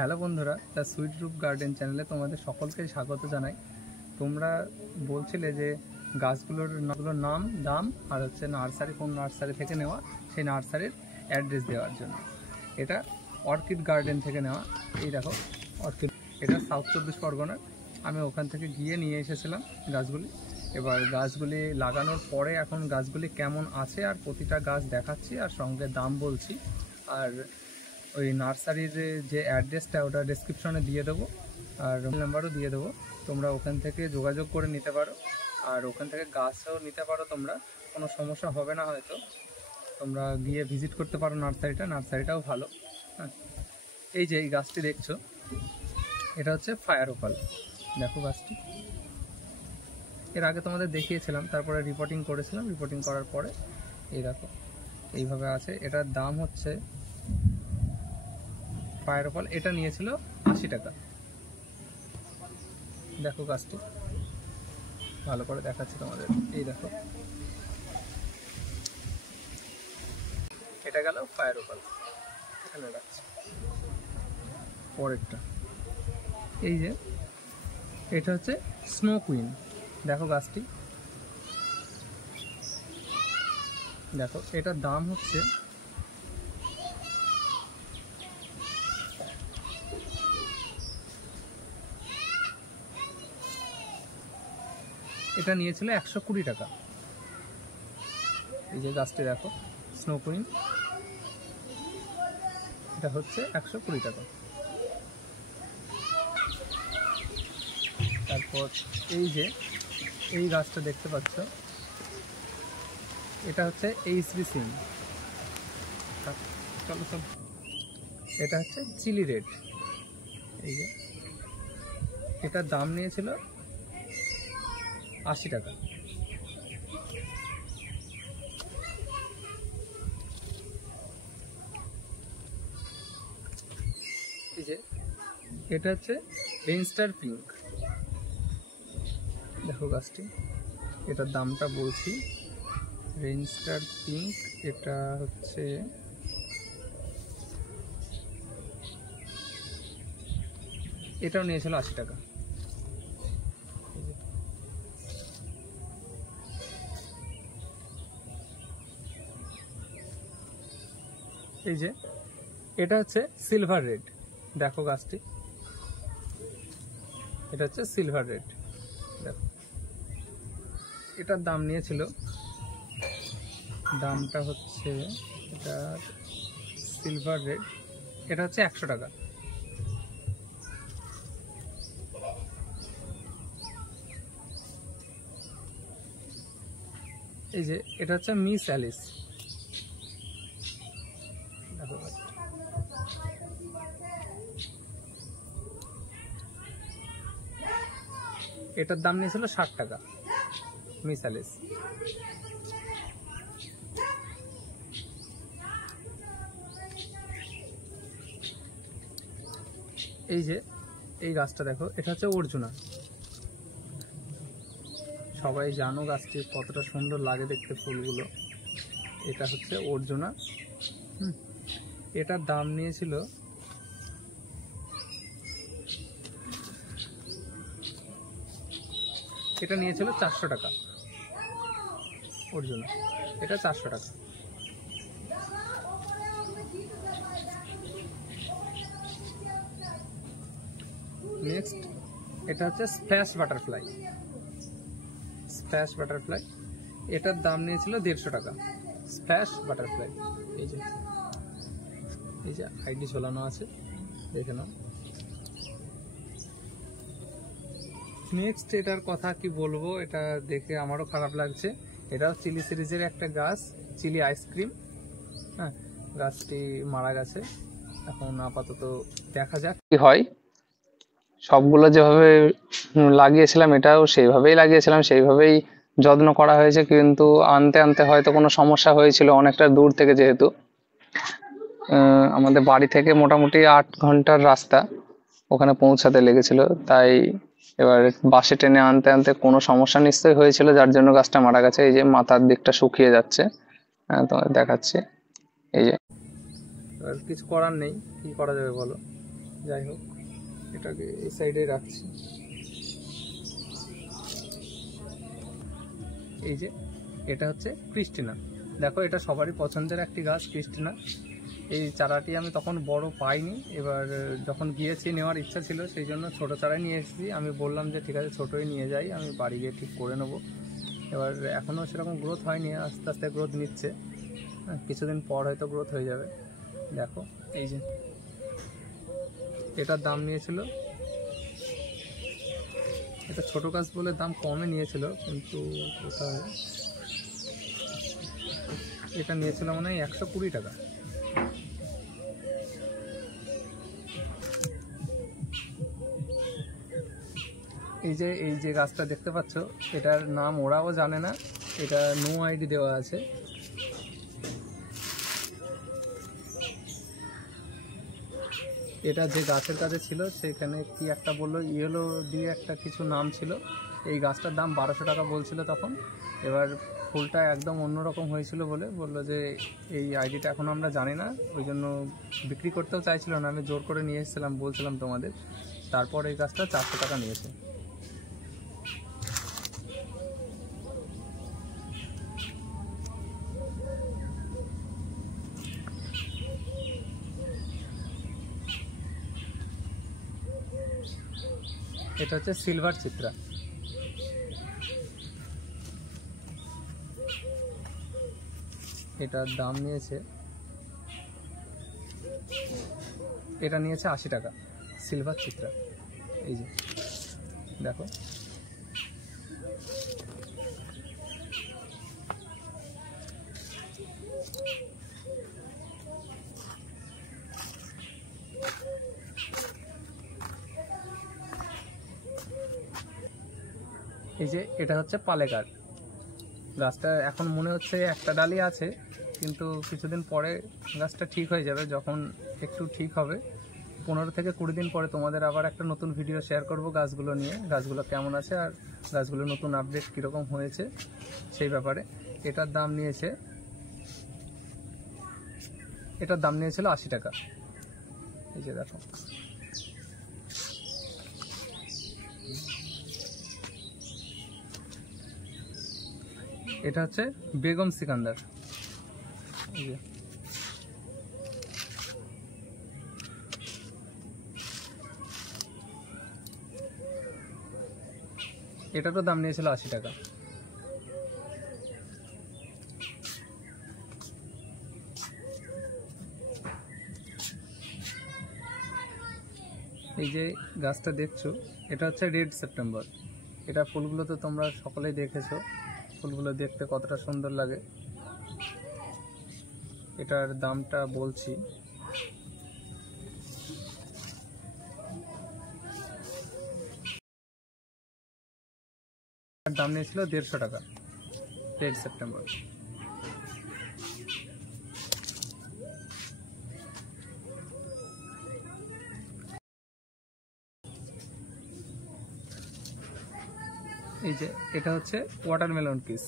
Hello বন্ধুরা, the sweet রুপ garden চ্যানেলে তোমাদের সকলকে স্বাগত জানাই। তোমরা বলছিলে যে গাছগুলোর নাম, দাম আর হচ্ছে নার্সারি, কোন নার্সারি থেকে নেওয়া, সেই নার্সারির অ্যাড্রেস দেওয়ার জন্য। এটা অর্কিড গার্ডেন থেকে নেওয়া। এই দেখো অর্কিড, এটা সাউথ 24 পরগনার। আমি ওখান থেকে গিয়ে নিয়ে এসেছিলাম গাছগুলি। এবার গাছগুলি লাগানোর পরে এখন গাছগুলি কেমন আছে আর প্রতিটা গাছ দেখাচ্ছি, আর সঙ্গে দাম বলছি। আর ওই নার্সারির যে অ্যাড্রেসটা ওটা ডেসক্রিপশনে দিয়ে দেবো, আর নাম্বারও দিয়ে দেবো। তোমরা ওখান থেকে যোগাযোগ করে নিতে পারো, আর ওখান থেকে গাছও নিতে পারো। তোমরা কোনো সমস্যা হবে না, হয়তো তোমরা গিয়ে ভিজিট করতে পারো নার্সারিটাও ভালো। হ্যাঁ, এই যে এই গাছটি দেখছো, এটা হচ্ছে ফায়ার ওপাল। দেখো গাছটি এর আগে তোমাদের দেখিয়েছিলাম, তারপরে রিপোর্টিং করেছিলাম। রিপোর্টিং করার পরে এই দেখো এইভাবে আছে। এটার দাম হচ্ছে ফায়ার ওপাল, এটা নিয়েছিল 80 টাকা। দেখো গাছটি ভালো করে দেখাচ্ছি তোমাদের। এই দেখো, এটা গেল ফায়ার ওপাল, এখানে রাখছি। পরেরটা এই যে, এটা হচ্ছে স্নো কুইন। দেখো গাছটি, দেখো এটার দাম হচ্ছে এটা নিয়েছিল 120 টাকা। এই যে গাছটি দেখো স্নো কুইন, এটা হচ্ছে 120 টাকা। তারপর এই যে এই গাছটা দেখতে পাচ্ছ, এটা হচ্ছে এইচবি সিম। চলো চলো, এটা হচ্ছে চিলি রেড। এই যে এটার দাম নিয়েছিল 80 টাকা। এই যে এটা হচ্ছে রেইনস্টার পিঙ্ক। দেখো গাছটি, এটার দামটা বলছি। রেইনস্টার পিঙ্ক, এটা হচ্ছে এটাও নিয়েছিল 80 টাকা। এই যে এটা হচ্ছে সিলভার রেড। দেখো গাছটি, এটা হচ্ছে সিলভার রেড। দেখো এটার দাম নিয়েছিল, দামটা হচ্ছে, এটা সিলভার রেড, এটা হচ্ছে 100 টাকা। এই যে এটা হচ্ছে মিস অ্যালিস। দেখো এটার দাম নিয়েছিল 60 টাকা, মিস অ্যালিস। এই যে এই গাছটা দেখো, এটা হচ্ছে অর্জুনা। সবাই জানো গাছটি কতটা সুন্দর লাগে দেখতে, ফুলগুলো। এটা হচ্ছে অর্জুনা। এটার দাম নিয়েছিল, এটা নিয়েছিল 400 টাকা। অর্জুনা, এটা 400 টাকা। নেক্সট এটা হচ্ছে স্প্ল্যাশ বাটারফ্লাই। স্প্ল্যাশ বাটারফ্লাই, এটার দাম নিয়েছিল 150 টাকা। স্প্ল্যাশ বাটারফ্লাই, এই যে আইডি ঝোলানো আছে, দেখে নাও। নেক্সট এটার কথা কি বলবো, এটা দেখে আমারও খারাপ লাগছে। এটাও চিলি সিরিজের একটা গাছ, চিলি আইসক্রিম। হ্যাঁ, গাছটি মারা গেছে, এখন আপাতত দেখা যাক কি হয়। সবগুলো যেভাবে লাগিয়েছিলাম এটাও সেইভাবেই লাগিয়েছিলাম, সেইভাবেই যত্ন করা হয়েছে, কিন্তু আনতে আনতে হয়তো কোনো সমস্যা হয়েছিল, অনেকটা দূর থেকে, যেহেতু আমাদের বাড়ি থেকে মোটামুটি 8 ঘন্টার রাস্তা, ওখানে পৌঁছাতে লেগেছিল। তাই এবার বাসে টেনে আনতে আনতে কোনো সমস্যা নিশ্চয়ই হয়েছিল, যার জন্য গাছটা মারা গেছে। এই যে মাথার দিকটা শুকিয়ে যাচ্ছে, তোমাদের দেখাচ্ছি। এই যে, এবার কিছু করার নেই, কি করা যাবে বলো। যাই হোক, এটাকে এই সাইডে রাখছি। এই যে এটা হচ্ছে ক্রিস্টিনা। দেখো, এটা সবারই পছন্দের একটি গাছ ক্রিস্টিনা। এই চারাটি আমি তখন বড় পাইনি, এবার যখন গিয়েছি নেওয়ার ইচ্ছা ছিল, সেই জন্য ছোটো চারাই নিয়ে এসেছি। আমি বললাম যে ঠিক আছে ছোটোই নিয়ে যাই, আমি বাড়ি গিয়ে ঠিক করে নেবো। এবার এখনও সেরকম গ্রোথ হয়নি, আস্তে আস্তে গ্রোথ নিচ্ছে। কিছুদিন পর হয়তো গ্রোথ হয়ে যাবে। দেখো এই যে এটার দাম নিয়েছিল, এটা ছোটো গাছ বলে দাম কমে নিয়েছিল, কিন্তু এটা নিয়েছিল মনে হয় 120 টাকা। এই যে গাছটা দেখতে পাচ্ছ, এটার নাম ওরাও জানে না, এটা নো আইডি দেওয়া আছে। এটা যে গাছের কাছে ছিল সেখানে কি একটা বললো, ইয়েলো দিয়ে একটা কিছু নাম ছিল। এই গাছটার দাম 1200 টাকা বলছিল তখন। এবার ফুলটা একদম অন্যরকম হয়েছিল বলে বললো যে এই আইডিটা এখন আমরা জানি না, ওই জন্য বিক্রি করতেও চাইছিল না। আমি জোর করে নিয়ে এসেছিলাম, বলছিলাম তোমাদের। তারপর এই গাছটা 400 টাকা নিয়েছে। এটা হচ্ছে সিলভার চিত্রা। এটার দাম নিয়েছে, এটা নিয়েছে 80 টাকা। সিলভার চিত্রা, এই যে দেখো। এই যে এটা হচ্ছে পালেকার। গাছটা এখন মনে হচ্ছে একটা ডালই আছে, কিন্তু কিছুদিন পরে গাছটা ঠিক হয়ে যাবে। যখন একটু ঠিক হবে, 15 থেকে 20 দিন পরে তোমাদের আবার একটা নতুন ভিডিও শেয়ার করব গাছগুলো নিয়ে, গাছগুলো কেমন আছে আর গাছগুলো নতুন আপডেট কীরকম হয়েছে সেই ব্যাপারে। এটার দাম নিয়েছিল 80 টাকা। এই যে দেখো, এটা হচ্ছে বেগম সিকান্দার। এই যে এটারও দাম নিয়েছিল 80 টাকা। এই যে গাছটা দেখছো, এটা হচ্ছে রেড সেপ্টেম্বর। এটা ফুলগুলো তো তোমরা সকলেই দেখেছো, ফুলগুলো দেখতে কতটা সুন্দর লাগে। এটার দামটা বলছি, দাম নিয়েছিল 150 টাকা। Red September. এই যে এটা হচ্ছে ওয়াটারমেলন কিস।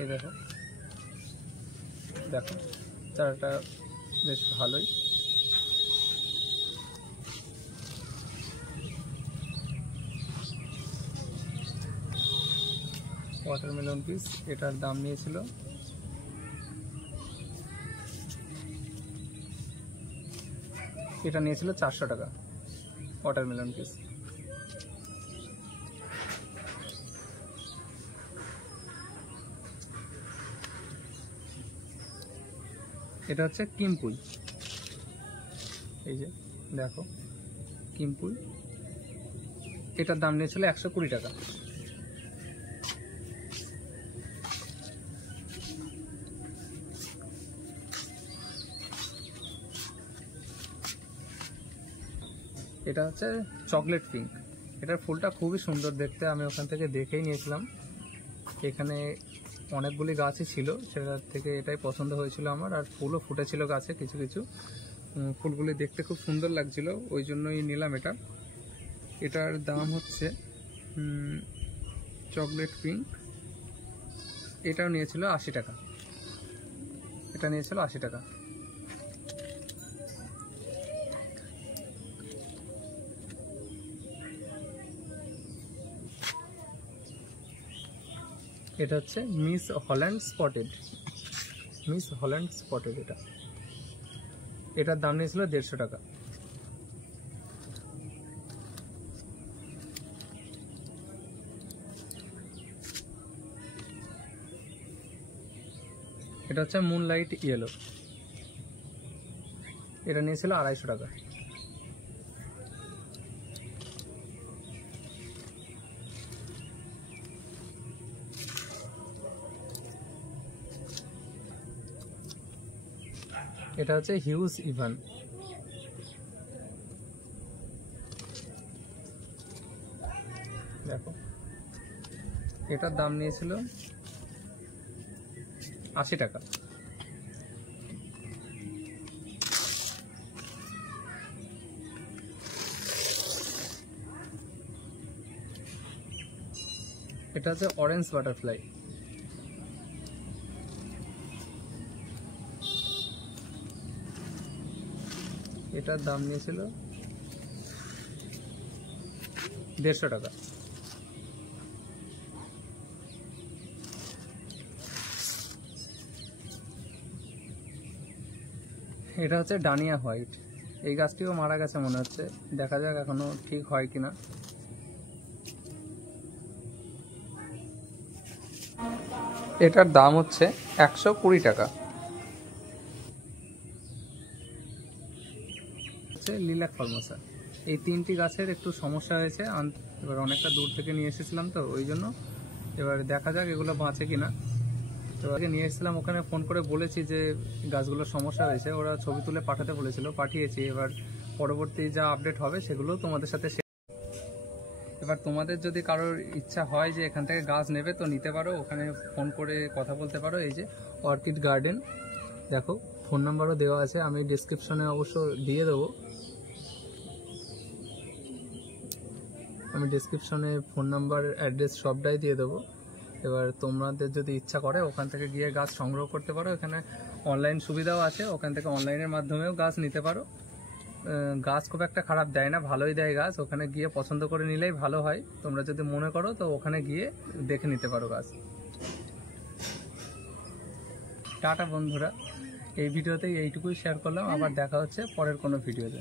এই দেখো, দেখো চারাটা বেশ ভালোই। ওয়াটারমেলন পিস, এটার দাম নিয়েছিল, এটা নিয়েছিল 400 টাকা ওয়াটারমেলন পিস। এটা হচ্ছে কিমপুই। এই যে দেখো কিমপুই, এটার দাম নিয়েছিল 120 টাকা। এটা হচ্ছে চকলেট পিঙ্ক। এটার ফুলটা খুবই সুন্দর দেখতে, আমি ওখান থেকে দেখেই নিয়েছিলাম। এখানে অনেকগুলি গাছই ছিল, সেটার থেকে এটাই পছন্দ হয়েছিল আমার। আর ফুলও ফুটেছিল গাছে কিছু কিছু, ফুলগুলি দেখতে খুব সুন্দর লাগছিল, ওই জন্যই নিলাম এটা। এটার দাম হচ্ছে চকলেট পিঙ্ক, এটাও নিয়েছিল 80 টাকা। এটা নিয়েছিল 80 টাকা। এটা হচ্ছে Miss Holland spotted, Miss Holland spotted. এটার দাম নিয়েছিল 150 টাকা। এটা হচ্ছে মুনলাইট ইয়েলো, এটা নিয়েছিল 250 টাকা। এটা হচ্ছে হিউজ ইভান, দেখো এটার দাম নিয়েছিল 80 টাকা। এটা হচ্ছে অরেঞ্জ বাটারফ্লাই, এটার দাম নিয়েছিল 150 টাকা। এটা হচ্ছে ডানিয়া হোয়াইট, এই গাছটিও মারা গেছে মনে হচ্ছে, দেখা যাক এখনো ঠিক হয় কিনা। এটার দাম হচ্ছে 120 টাকা। হচ্ছে লিলাক ফরমোসা, এই 3টি গাছের একটু সমস্যা হয়েছে, এবার অনেকটা দূর থেকে নিয়ে এসেছিলাম তো ওই জন্য, এবার দেখা যাক এগুলো বাঁচে কিনা। তো আগে নিয়ে এসেছিলাম, ওখানে ফোন করে বলেছি যে গাছগুলোর সমস্যা হয়েছে, ওরা ছবি তুলে পাঠাতে বলেছিল, পাঠিয়েছি। এবার পরবর্তী যা আপডেট হবে সেগুলো তোমাদের সাথে। এবার তোমাদের যদি কারোর ইচ্ছা হয় যে এখান থেকে গাছ নেবে তো নিতে পারো, ওখানে ফোন করে কথা বলতে পারো। এই যে অর্কিড গার্ডেন, দেখো ফোন নাম্বারও দেওয়া আছে, আমি ডিসক্রিপশনে অবশ্য দিয়ে দেবো। আমি ডিসক্রিপশনে ফোন নাম্বার, অ্যাড্রেস সবটাই দিয়ে দেবো। এবার তোমাদের যদি ইচ্ছা করে ওখান থেকে গিয়ে গাছ সংগ্রহ করতে পারো, এখানে অনলাইন সুবিধাও আছে, ওখান থেকে অনলাইনের মাধ্যমেও গাছ নিতে পারো। গাছ খুব একটা খারাপ দেয় না, ভালোই দেয় গাছ, ওখানে গিয়ে পছন্দ করে নিলেই ভালো হয়। তোমরা যদি মনে করো তো ওখানে গিয়ে দেখে নিতে পারো গাছ। টাটা বন্ধুরা, এই ভিডিওতে এইটুকুই শেয়ার করলাম, আবার দেখা হচ্ছে পরের কোনো ভিডিওতে।